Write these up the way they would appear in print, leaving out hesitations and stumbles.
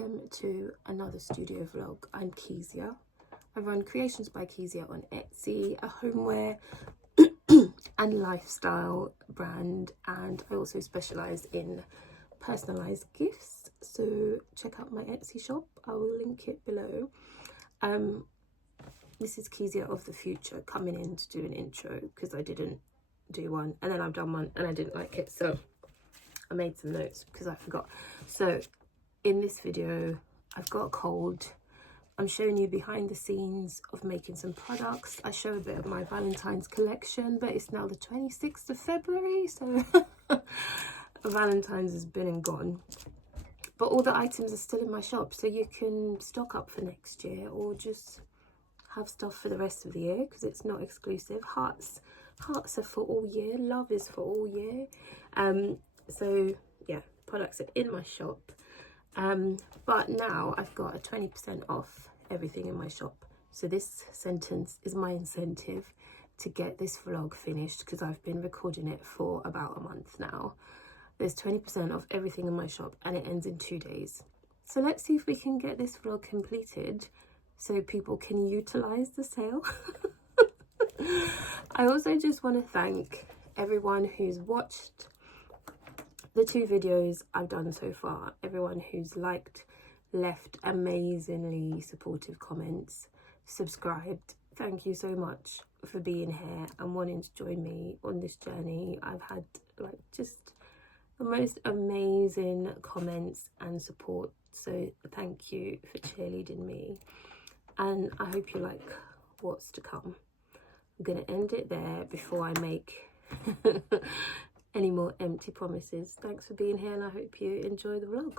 welcome to another studio vlog. I'm Kezia. I run Creations by Kezia on Etsy, a homeware and lifestyle brand, and I also specialise in personalised gifts, so check out my Etsy shop. I will link it below. This is Kezia of the future coming in to do an intro because I didn't do one, and then I've done one and I didn't like it, so I made some notes because I forgot. So in this video, I've got a cold. I'm showing you behind the scenes of making some products. I show a bit of my Valentine's collection, but it's now the 26th of February, so Valentine's has been and gone. But all the items are still in my shop, so you can stock up for next year or just have stuff for the rest of the year because it's not exclusive. Hearts are for all year. Love is for all year. So yeah, products are in my shop. But now I've got a 20% off everything in my shop. So this sentence is my incentive to get this vlog finished because I've been recording it for about a month now. There's 20% off everything in my shop and it ends in 2 days. So let's see if we can get this vlog completed so people can utilize the sale. I also just want to thank everyone who's watched the 2 videos I've done so far, everyone who's liked, left amazingly supportive comments, subscribed. Thank you so much for being here and wanting to join me on this journey. I've had like just the most amazing comments and support, so thank you for cheerleading me, and I hope you like what's to come. I'm gonna end it there before I make any more empty promises. Thanks for being here and I hope you enjoy the vlog.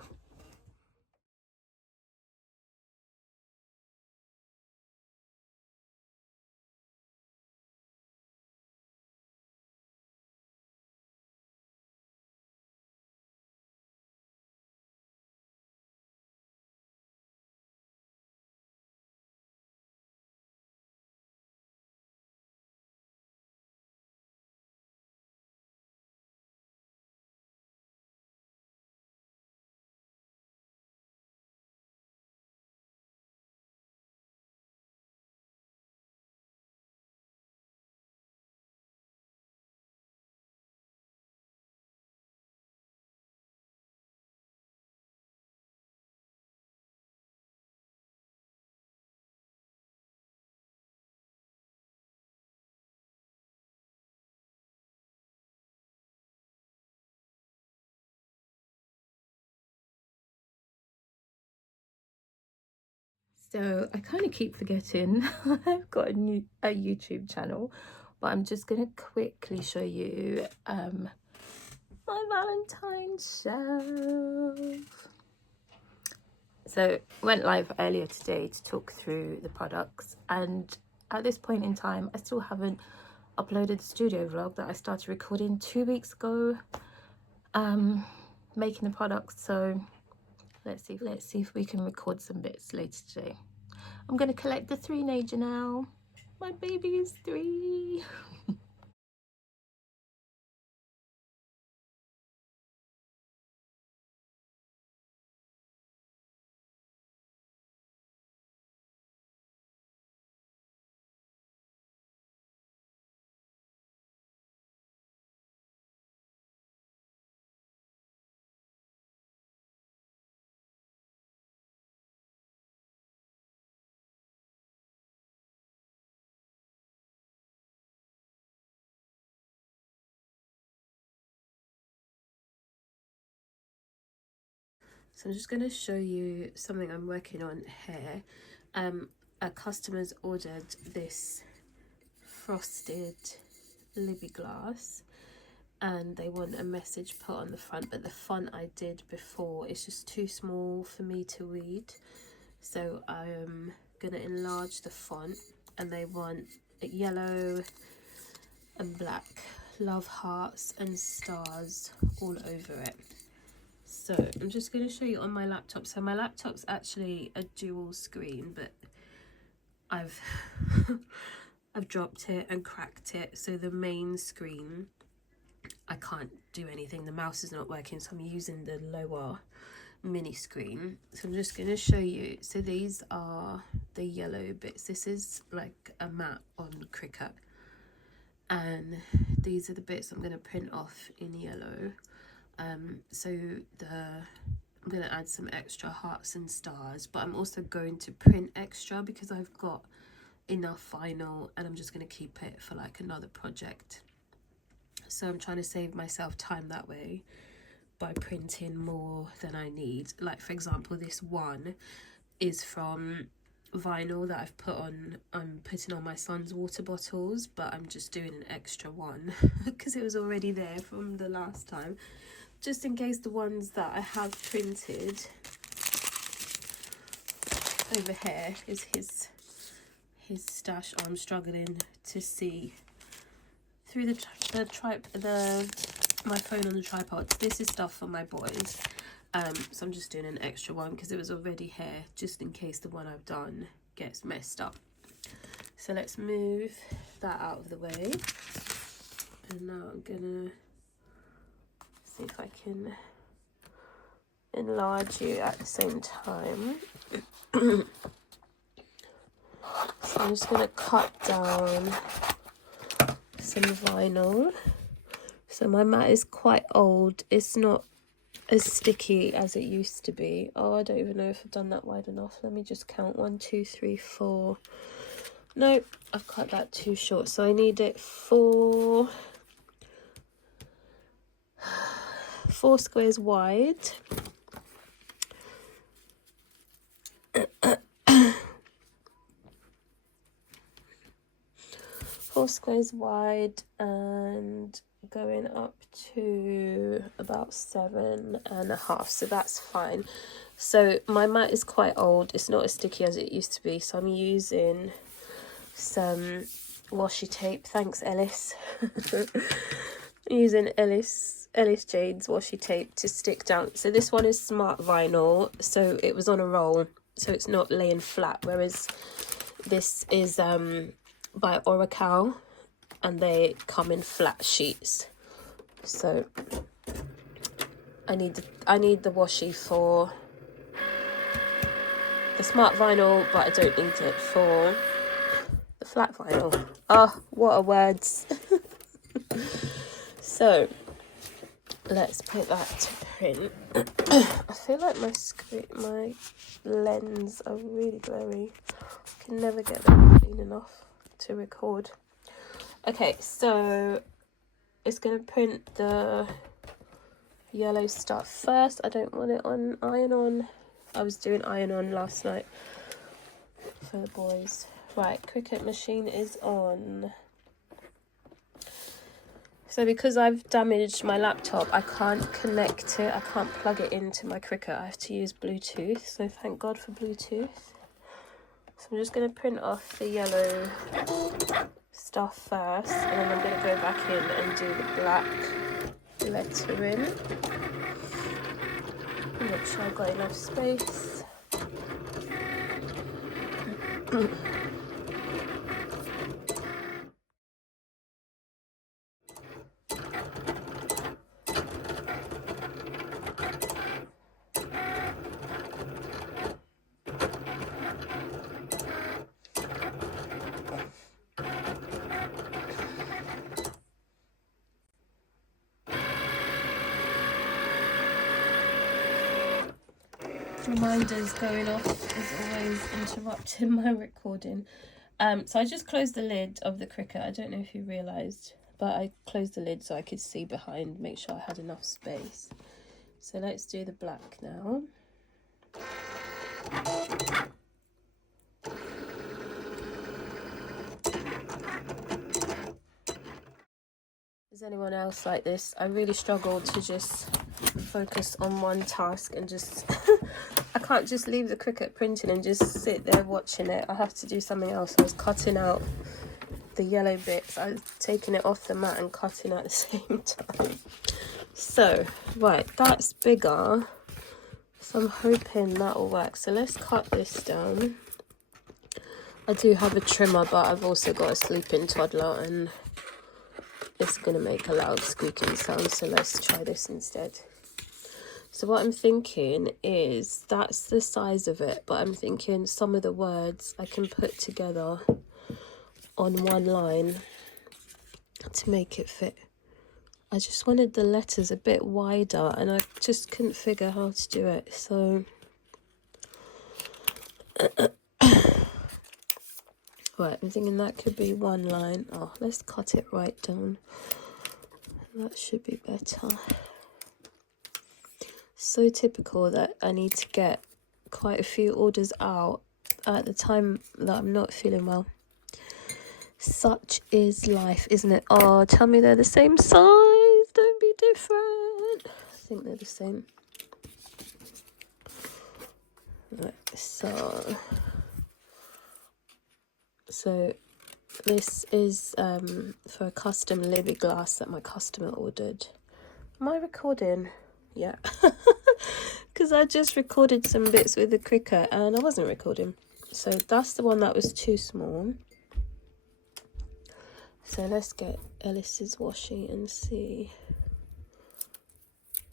So I kind of keep forgetting I've got a YouTube channel, but I'm just gonna quickly show you my Valentine's shelf. So went live earlier today to talk through the products, and at this point in time I still haven't uploaded the studio vlog that I started recording 2 weeks ago, making the products. So let's see if we can record some bits later today. I'm gonna collect the 3-nager now. My baby is 3. So I'm just going to show you something I'm working on here. A customer's ordered this frosted Libby glass and they want a message put on the front, but the font I did before is just too small for me to read. So I'm going to enlarge the font, and they want it yellow and black, love hearts and stars all over it. So I'm just going to show you on my laptop. So my laptop's actually a dual screen, but I've I've dropped it and cracked it, so the main screen I can't do anything. The mouse is not working, so I'm using the lower mini screen. So I'm just going to show you. So these are the yellow bits. This is like a mat on Cricut, and these are the bits I'm going to print off in yellow. So I'm going to add some extra hearts and stars, but I'm also going to print extra because I've got enough vinyl, and I'm just going to keep it for like another project. So I'm trying to save myself time that way by printing more than I need. Like, for example, this one is from vinyl that I'm putting on my son's water bottles, but I'm just doing an extra one because it was already there from the last time, just in case the ones that I have printed over here is his stash. I'm struggling to see through my phone on the tripod. This is stuff for my boys. So I'm just doing an extra one because it was already here, just in case the one I've done gets messed up. So let's move that out of the way. And now I'm gonna see if I can enlarge you at the same time. So I'm just gonna cut down some vinyl. So my mat is quite old. It's not as sticky as it used to be. Oh, I don't even know if I've done that wide enough. Let me just count. 1, 2, 3, 4. Nope, I've cut that too short. So I need it 4 squares wide. Four squares wide and going up to about 7.5, so that's fine. So my mat is quite old. It's not as sticky as it used to be, so I'm using some washi tape. Thanks, Ellis. Using Ellis Jade's washi tape to stick down. So this one is smart vinyl, so it was on a roll, so it's not laying flat, whereas this is by Oracle, and they come in flat sheets. So I need the washi for the smart vinyl, but I don't need it for the flat vinyl. Oh, what are words. So let's put that to print. I feel like my lens are really blurry. I can never get them clean enough to record. Okay, so it's going to print the yellow stuff first. I don't want it on iron-on. I was doing iron-on last night for the boys. Right, Cricut machine is on. So because I've damaged my laptop, I can't connect it. I can't plug it into my Cricut. I have to use Bluetooth. So thank God for Bluetooth. So I'm just going to print off the yellow stuff first, and then I'm going to go back in and do the black lettering. Make sure I've got enough space. Reminders going off is always interrupting my recording. So I just closed the lid of the Cricut. I don't know if you realised, but I closed the lid so I could see behind, make sure I had enough space. So let's do the black now. Is anyone else like this? I really struggle to just focus on one task and just I can't just leave the Cricut printing and just sit there watching it. I have to do something else. I was cutting out the yellow bits. I was taking it off the mat and cutting at the same time. So right, that's bigger, so I'm hoping that will work. So let's cut this down. I do have a trimmer, but I've also got a sleeping toddler and it's going to make a loud squeaking sound, so let's try this instead. So what I'm thinking is that's the size of it, but I'm thinking some of the words I can put together on one line to make it fit. I just wanted the letters a bit wider and I just couldn't figure how to do it. So right, I'm thinking that could be one line. Oh, let's cut it right down. That should be better. So typical that I need to get quite a few orders out at the time that I'm not feeling well. Such is life, isn't it? Oh, tell me they're the same size. Don't be different. I think they're the same. Right, so this is for a custom Libby glass that my customer ordered. Am I recording? Yeah. Because I just recorded some bits with the Cricut and I wasn't recording. So that's the one that was too small. So let's get Ellis's washi and see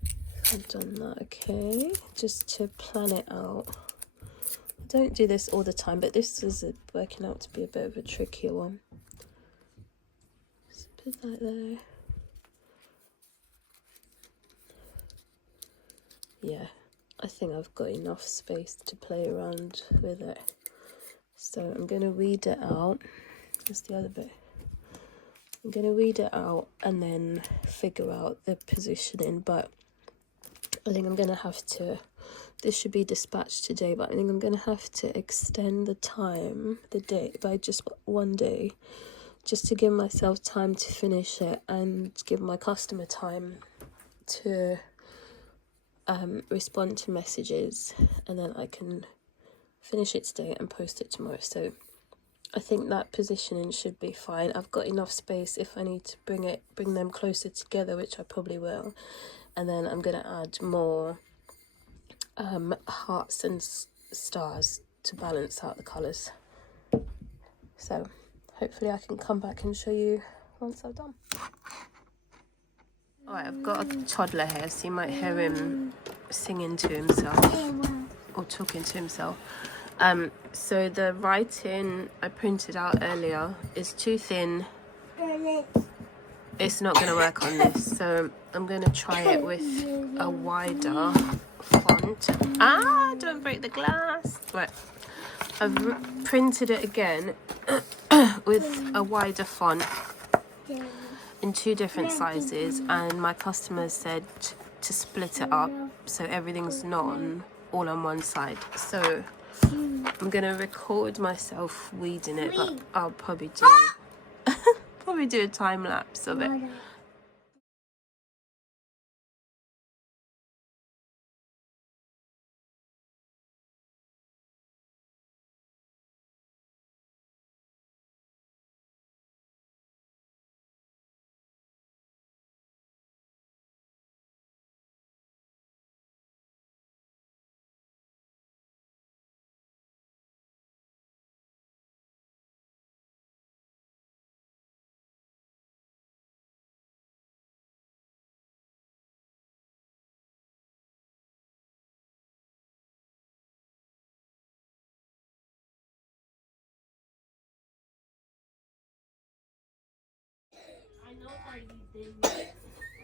if I've done that. Okay, just to plan it out. I don't do this all the time, but this is working out to be a bit of a trickier one. Just put that there. Yeah, I think I've got enough space to play around with it. So I'm going to weed it out. That's the other bit. I'm going to weed it out and then figure out the positioning, but I think I'm going to have to, this should be dispatched today, but I think I'm going to have to extend the time, the day, by just one day, just to give myself time to finish it and give my customer time to respond to messages, and then I can finish it today and post it tomorrow. So I think that positioning should be fine. I've got enough space if I need to bring them closer together, which I probably will. And then I'm going to add more hearts and stars to balance out the colours. So hopefully I can come back and show you once I've done. Alright, I've got a toddler here, so you might hear him singing to himself or talking to himself. So the writing I printed out earlier is too thin. It's not going to work on this, so I'm going to try it with a wider font. Ah, don't break the glass. Right, I've printed it again with a wider font in 2 different sizes, and my customer said to split it up so everything's not all on one side. So I'm gonna record myself weeding it, but I'll probably do a time lapse of it.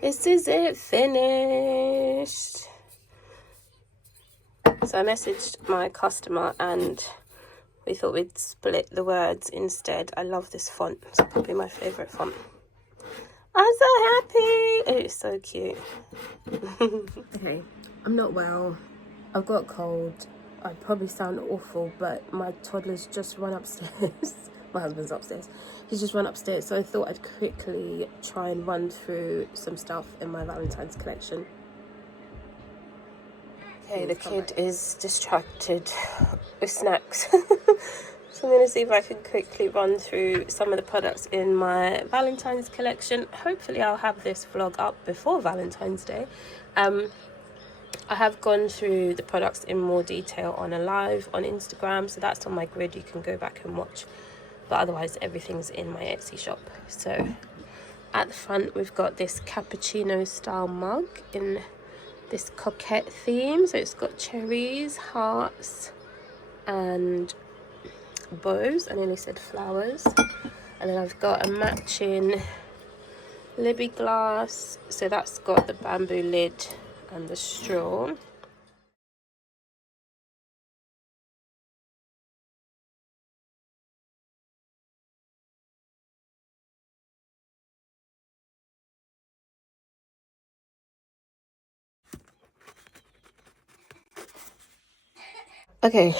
This is it finished. So I messaged my customer and we thought we'd split the words instead. I love this font. It's probably my favourite font. I'm so happy. It's so cute. Okay, I'm not well. I've got a cold. I probably sound awful, but my toddler's just run upstairs. My husband's upstairs. He's just run upstairs, so I thought I'd quickly try and run through some stuff in my Valentine's collection. Okay, the kid is distracted with snacks. So I'm going to see if I can quickly run through some of the products in my Valentine's collection. Hopefully I'll have this vlog up before Valentine's Day. I have gone through the products in more detail on a live on Instagram, so that's on my grid. You can go back and watch. But otherwise, everything's in my Etsy shop. So at the front, we've got this cappuccino style mug in this coquette theme. So it's got cherries, hearts and bows. I nearly said flowers. And then I've got a matching Libby glass. So that's got the bamboo lid and the straw. Okay,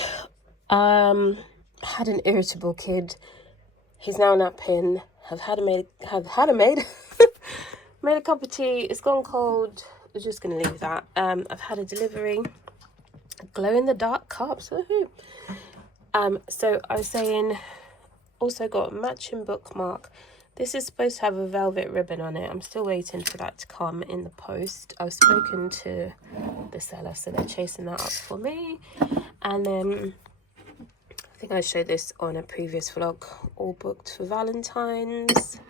had an irritable kid. He's now napping. Made a cup of tea. It's gone cold. I'm just gonna leave that. I've had a delivery. Glow in the dark cups. Woohoo! So I was saying, also got a matching bookmark. This is supposed to have a velvet ribbon on it. I'm still waiting for that to come in the post. I've spoken to the seller, so they're chasing that up for me. And then I think I showed this on a previous vlog, all booked for Valentine's.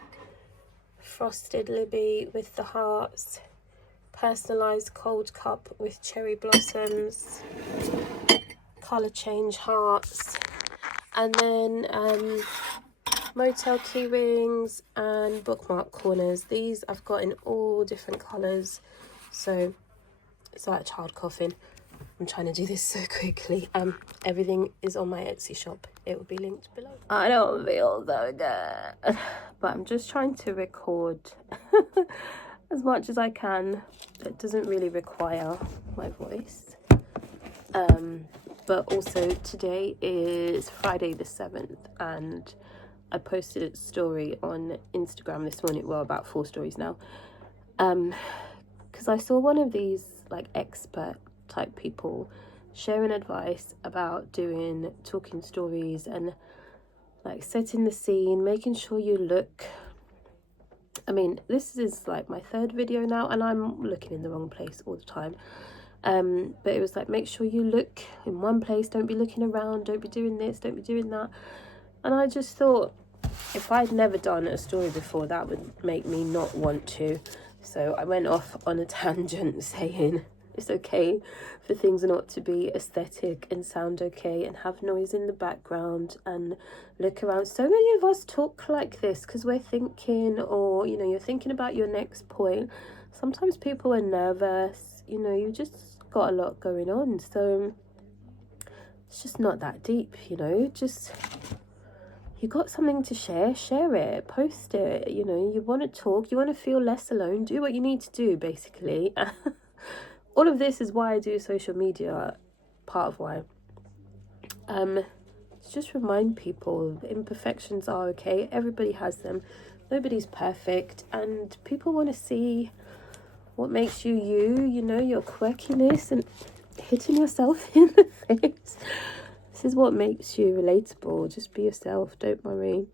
Frosted Libby with the hearts. Personalised cold cup with cherry blossoms. Colour change hearts. And then motel key rings and bookmark corners. These I've got in all different colours. So it's like a child coffin. I'm trying to do this so quickly. Everything is on my Etsy shop. It will be linked below. I don't feel so good, but I'm just trying to record as much as I can. It doesn't really require my voice. But also today is Friday the 7th, and I posted a story on Instagram this morning. Well, about 4 stories now. Because I saw one of these like expert type people sharing advice about doing talking stories and like setting the scene, making sure you look. I mean, this is like my 3rd video now and I'm looking in the wrong place all the time. But it was like, make sure you look in one place, don't be looking around, don't be doing this, don't be doing that. And I just thought, if I'd never done a story before, that would make me not want to. So I went off on a tangent saying it's okay for things not to be aesthetic and sound okay and have noise in the background and look around. So many of us talk like this because we're thinking, or you know, you're thinking about your next point. Sometimes people are nervous, you know, you just got a lot going on, so it's just not that deep, you know. Just, you got something to share it, post it, you know. You want to talk, you want to feel less alone, do what you need to do, basically. All of this is why I do social media, part of why. To just remind people imperfections are okay. Everybody has them. Nobody's perfect. And people want to see what makes you you, you know, your quirkiness and hitting yourself in the face. This is what makes you relatable. Just be yourself. Don't worry.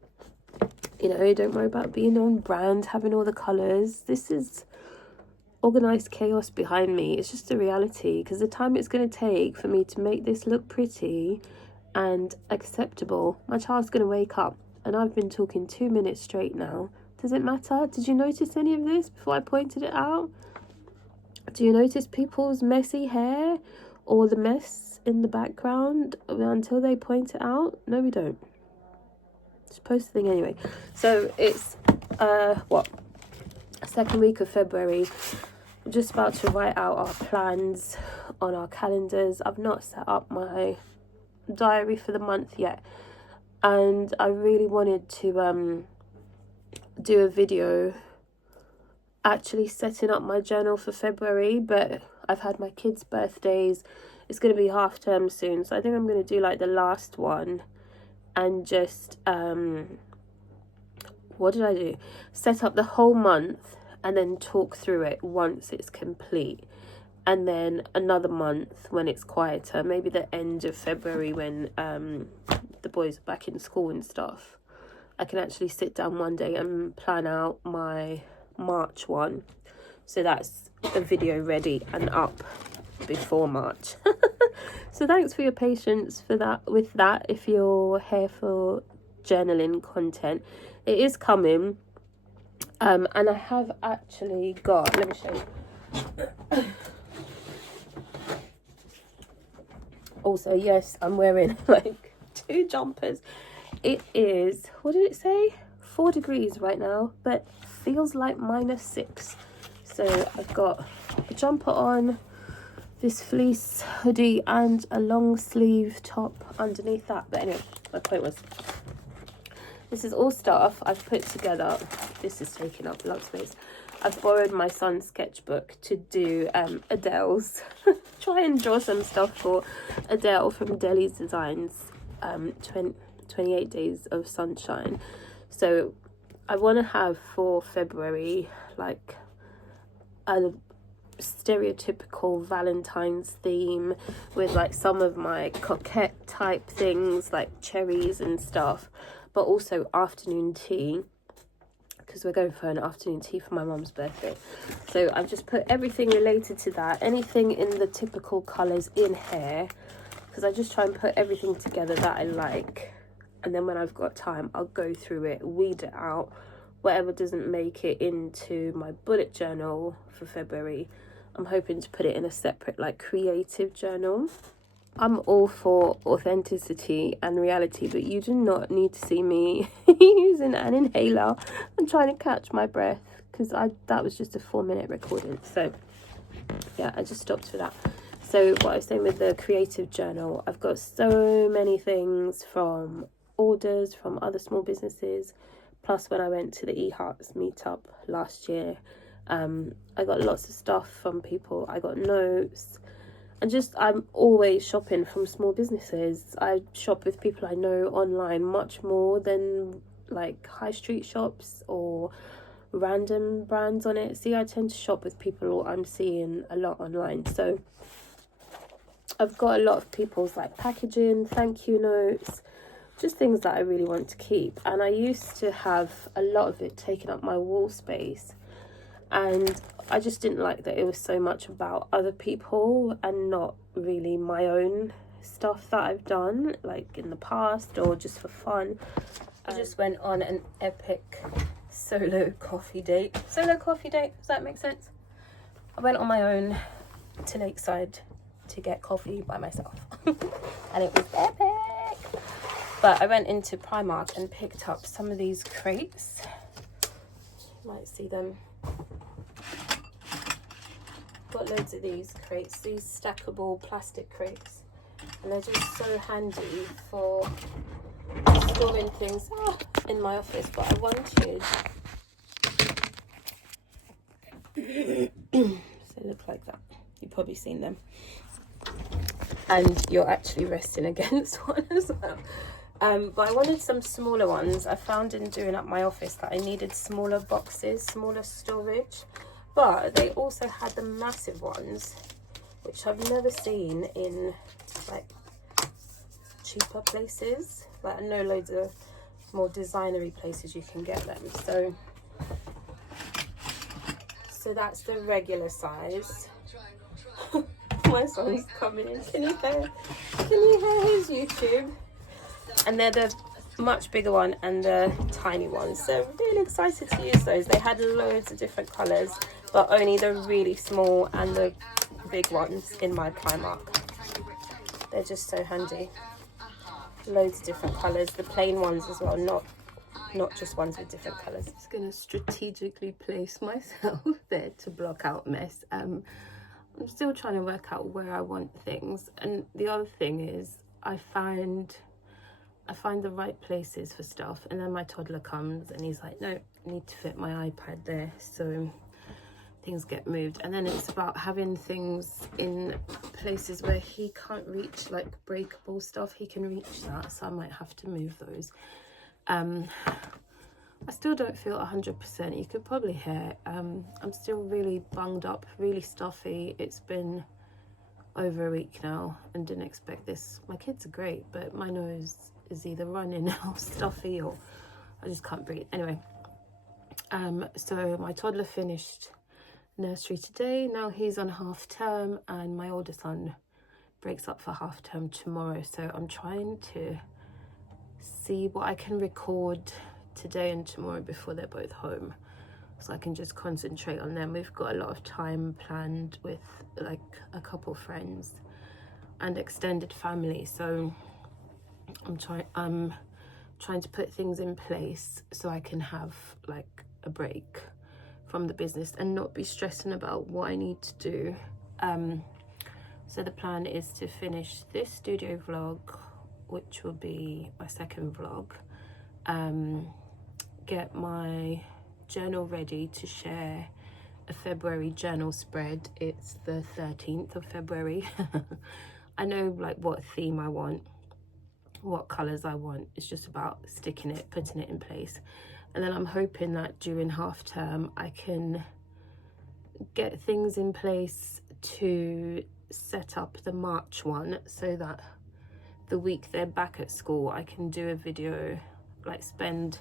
You know, don't worry about being on brand, having all the colours. This is organised chaos behind me. It's just a reality, because the time it's going to take for me to make this look pretty and acceptable, my child's going to wake up and I've been talking 2 minutes straight now. Does it matter? Did you notice any of this before I pointed it out? Do you notice people's messy hair or the mess in the background until they point it out? No, we don't. Just post the thing anyway. So it's what, 2nd week of February. I'm just about to write out our plans on our calendars. I've not set up my diary for the month yet, and I really wanted to do a video actually setting up my journal for February, but I've had my kids' birthdays. It's going to be half term soon, so I think I'm going to do like the last one and just what did I do? Set up the whole month and then talk through it once it's complete. And then another month when it's quieter, maybe the end of February when the boys are back in school and stuff, I can actually sit down one day and plan out my March one. So that's a video ready and up before March. So thanks for your patience for that. With that, if you're here for journaling content, it is coming. And I have actually got, let me show you. Also, yes, I'm wearing like 2 jumpers. It is, what did it say? 4 degrees right now, but feels like -6. So I've got a jumper on, this fleece hoodie, and a long sleeve top underneath that. But anyway, my point was, this is all stuff I've put together. This is taking up a lot of space. I've borrowed my son's sketchbook to do Adele's. Try and draw some stuff for Adele from Deli's Designs, 28 Days of Sunshine. So I want to have for February like a stereotypical Valentine's theme with like some of my coquette type things like cherries and stuff, but also afternoon tea, because we're going for an afternoon tea for my mum's birthday. So I've just put everything related to that, anything in the typical colours in here, because I just try and put everything together that I like, and then when I've got time I'll go through it, weed it out, whatever doesn't make it into my bullet journal for February, I'm hoping to put it in a separate like creative journal. I'm all for authenticity and reality, but you do not need to see me using an inhaler and trying to catch my breath, because that was just a 4-minute recording. So yeah, I just stopped for that. So what I was saying with the creative journal, I've got so many things from orders from other small businesses, plus when I went to the eHearts meetup last year, I got lots of stuff from people. I got notes, and just I'm always shopping from small businesses. I shop with people I know online much more than like high street shops or random brands on Etsy. I tend to shop with people I'm seeing a lot online. So I've got a lot of people's like packaging, thank you notes, just things that I really want to keep. And I used to have a lot of it taking up my wall space, and I just didn't like that it was so much about other people and not really my own stuff that I've done like in the past or just for fun. I just went on an epic solo coffee date. Does that make sense? I went on my own to Lakeside to get coffee by myself and it was epic. But I went into Primark and picked up some of these crates. You might see them. Got loads of these crates, these stackable plastic crates, and they're just so handy for storing things in my office. But I wanted so they look like that. You've probably seen them, and you're actually resting against one as well. But I wanted some smaller ones. I found in doing up my office that I needed smaller boxes, smaller storage. But they also had the massive ones, which I've never seen in like cheaper places. Like I know loads of more designery places you can get them. So that's the regular size. My son's coming in. Can you hear his YouTube? And they're the much bigger one and the tiny one. So really excited to use those. They had loads of different colours, but only the really small and the big ones in my Primark. They're just so handy. Loads of different colours, the plain ones as well, not just ones with different colours. I'm just going to strategically place myself there to block out mess. I'm still trying to work out where I want things. And the other thing is I find the right places for stuff, and then my toddler comes and he's like, no, I need to fit my iPad there, so things get moved. And then it's about having things in places where he can't reach, like breakable stuff. He can reach that, so I might have to move those. I still don't feel 100%. You could probably hear I'm still really bunged up, really stuffy. It's been over a week now and didn't expect this. My kids are great, but my nose is either running or stuffy, or I just can't breathe. Anyway, so my toddler finished nursery today. Now he's on half term, and my older son breaks up for half term tomorrow. So I'm trying to see what I can record today and tomorrow before they're both home, so I can just concentrate on them. We've got a lot of time planned with like a couple friends and extended family, so I'm trying to put things in place so I can have like a break from the business and not be stressing about what I need to do. So the plan is to finish this studio vlog, which will be my second vlog, get my journal ready to share a February journal spread. It's the 13th of February. I know like what theme I want, what colors I want. It's just about sticking it, putting it in place. And then I'm hoping that during half term I can get things in place to set up the March one, so that the week they're back at school I can do a video, like spend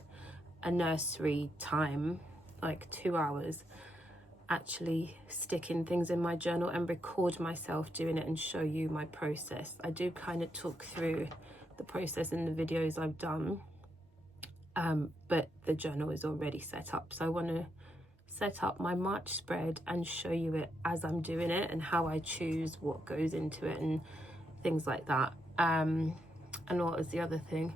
a nursery time, like 2 hours, actually sticking things in my journal and record myself doing it and show you my process. I do kind of talk through the process in the videos I've done, but the journal is already set up, so I want to set up my March spread and show you it as I'm doing it and how I choose what goes into it and things like that. And what was the other thing?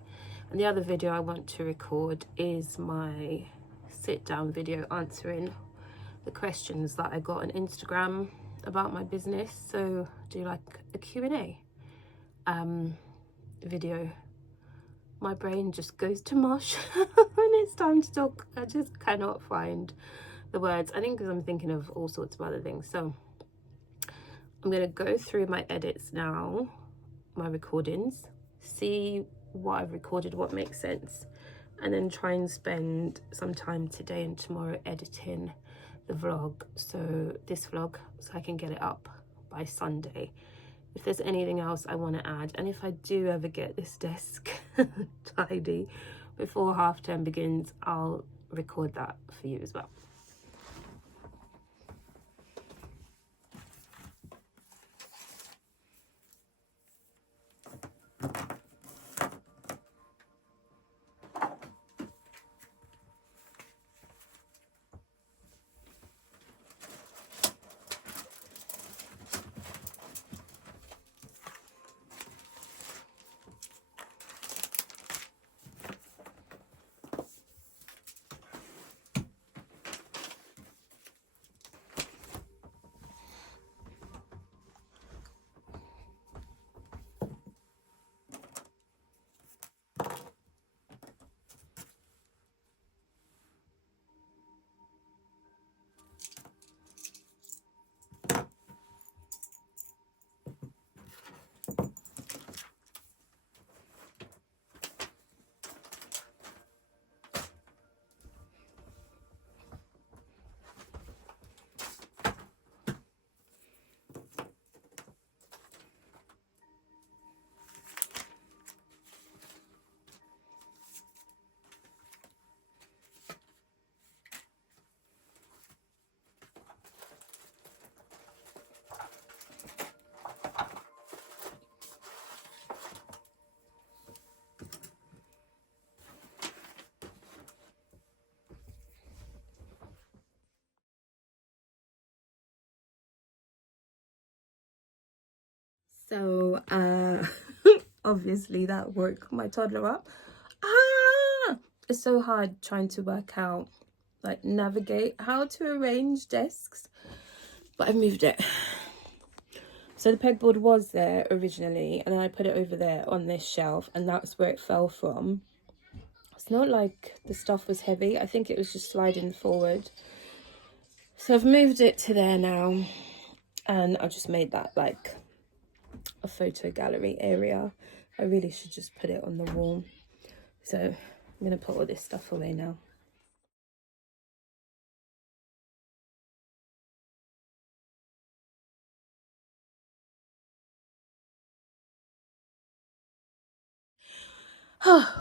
And the other video I want to record is my sit down video answering the questions that I got on Instagram about my business. So do like a Q&A video. My brain just goes to mush when it's time to talk. I just cannot find the words. I think because I'm thinking of all sorts of other things. So I'm going to go through my edits now, my recordings, see what I've recorded, what makes sense, and then try and spend some time today and tomorrow editing the vlog, so this vlog, so I can get it up by Sunday. If there's anything else I want to add, and if I do ever get this desk tidy before half term begins, I'll record that for you as well. So obviously that woke my toddler up. It's so hard trying to work out, like navigate how to arrange desks, but I've moved it. So the pegboard was there originally, and then I put it over there on this shelf, and that's where it fell from. It's not like the stuff was heavy, I think it was just sliding forward. So I've moved it to there now, and I've just made that like a photo gallery area. I really should just put it on the wall. So I'm gonna put all this stuff away now.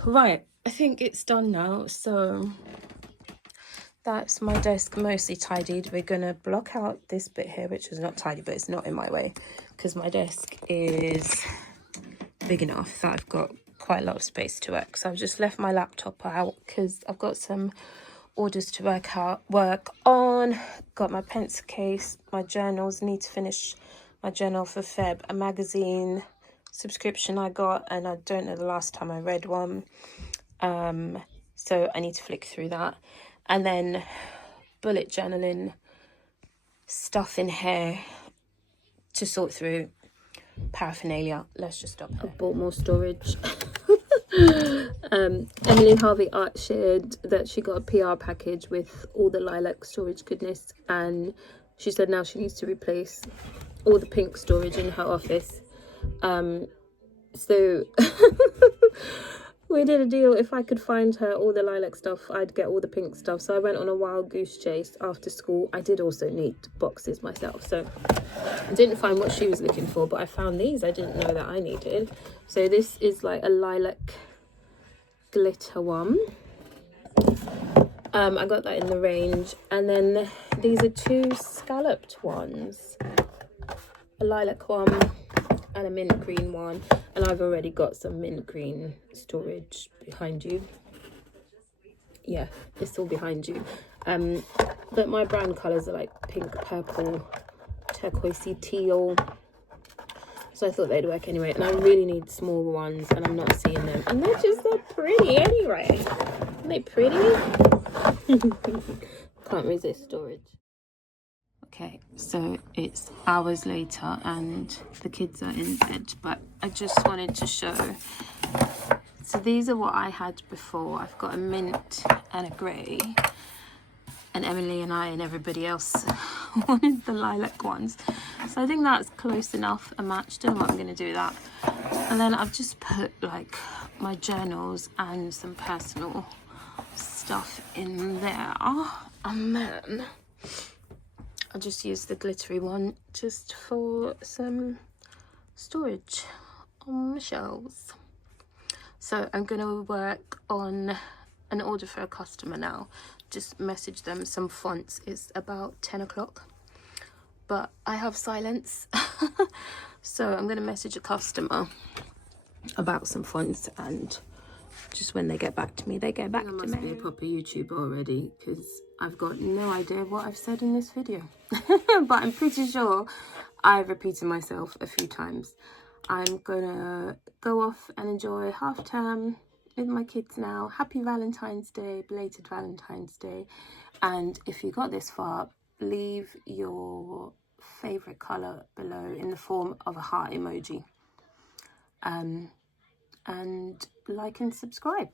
Right, I think it's done now. So that's my desk mostly tidied. We're gonna block out this bit here, which is not tidy, but it's not in my way because my desk is big enough that I've got quite a lot of space to work. So I've just left my laptop out because I've got some orders to work on. Got my pencil case, my journals, need to finish my journal for Feb, a magazine subscription I got, and I don't know the last time I read one. So I need to flick through that. And then bullet journaling stuff in here to sort through. Paraphernalia. Let's just stop there. I bought more storage. Emily Harvey Art shared that she got a PR package with all the lilac storage goodness, and she said now she needs to replace all the pink storage in her office. So we did a deal. If I could find her all the lilac stuff, I'd get all the pink stuff. So I went on a wild goose chase after school. I did also need boxes myself, so I didn't find what she was looking for, but I found these I didn't know that I needed. So this is like a lilac glitter one. I got that in the range. And then these are two scalloped ones, a lilac one and a mint green one, and I've already got some mint green storage behind you. Yeah, it's all behind you. But my brand colors are like pink, purple, turquoisey, teal, so I thought they'd work anyway. And I really need smaller ones, and I'm not seeing them, and they're just so pretty anyway. Aren't they pretty? Can't resist storage. Okay, so it's hours later and the kids are in bed, but I just wanted to show. So these are what I had before. I've got a mint and a grey, and Emily and I and everybody else wanted the lilac ones. So I think that's close enough a match. Don't know what I'm going to do with that. And then I've just put like my journals and some personal stuff in there. And then I'll just use the glittery one just for some storage on my shelves. So I'm going to work on an order for a customer now. Just message them some fonts. It's about 10 o'clock, but I have silence. So I'm going to message a customer about some fonts, and just when they get back to me, they get back to me. I must be a proper YouTuber already, because I've got no idea what I've said in this video. But I'm pretty sure I've repeated myself a few times. I'm gonna go off and enjoy half term with my kids now. Happy Valentine's Day, belated Valentine's Day. And if you got this far, leave your favorite color below in the form of a heart emoji. And like and subscribe.